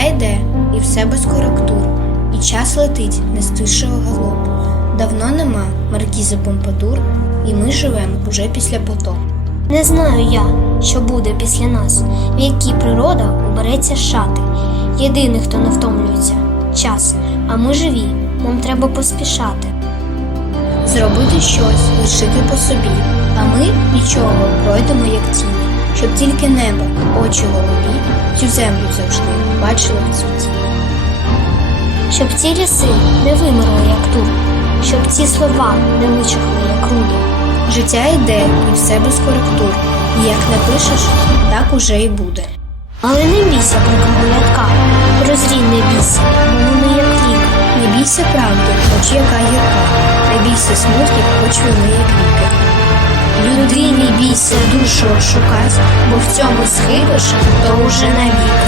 йде, і все без коректур, і час летить не стишого галопу. Давно нема маркізи Помпадур, і ми живемо уже після потопу. Не знаю я, що буде після нас, в якій природа убереться шати. Єдиний, хто не втомлюється час, а ми живі, нам треба поспішати. Зробити щось, лишити по собі, а ми нічого пройдемо як тіні, щоб тільки небо, очі голубі, цю землю завжди в цвіті. Щоб ці ліси не вимерли, як тут, щоб ці слова не вичахли, як руди. Життя йде і все без коректур. І як напишеш, так уже і буде. Але не бійся прикрого рядка, прозрій не бійся, воно як лік. Не бійся правди, хоч яка гірка, не бійся смутків, хоч вони як віки. не бійся душу шукать, бо в цьому схибиш, то уже навік.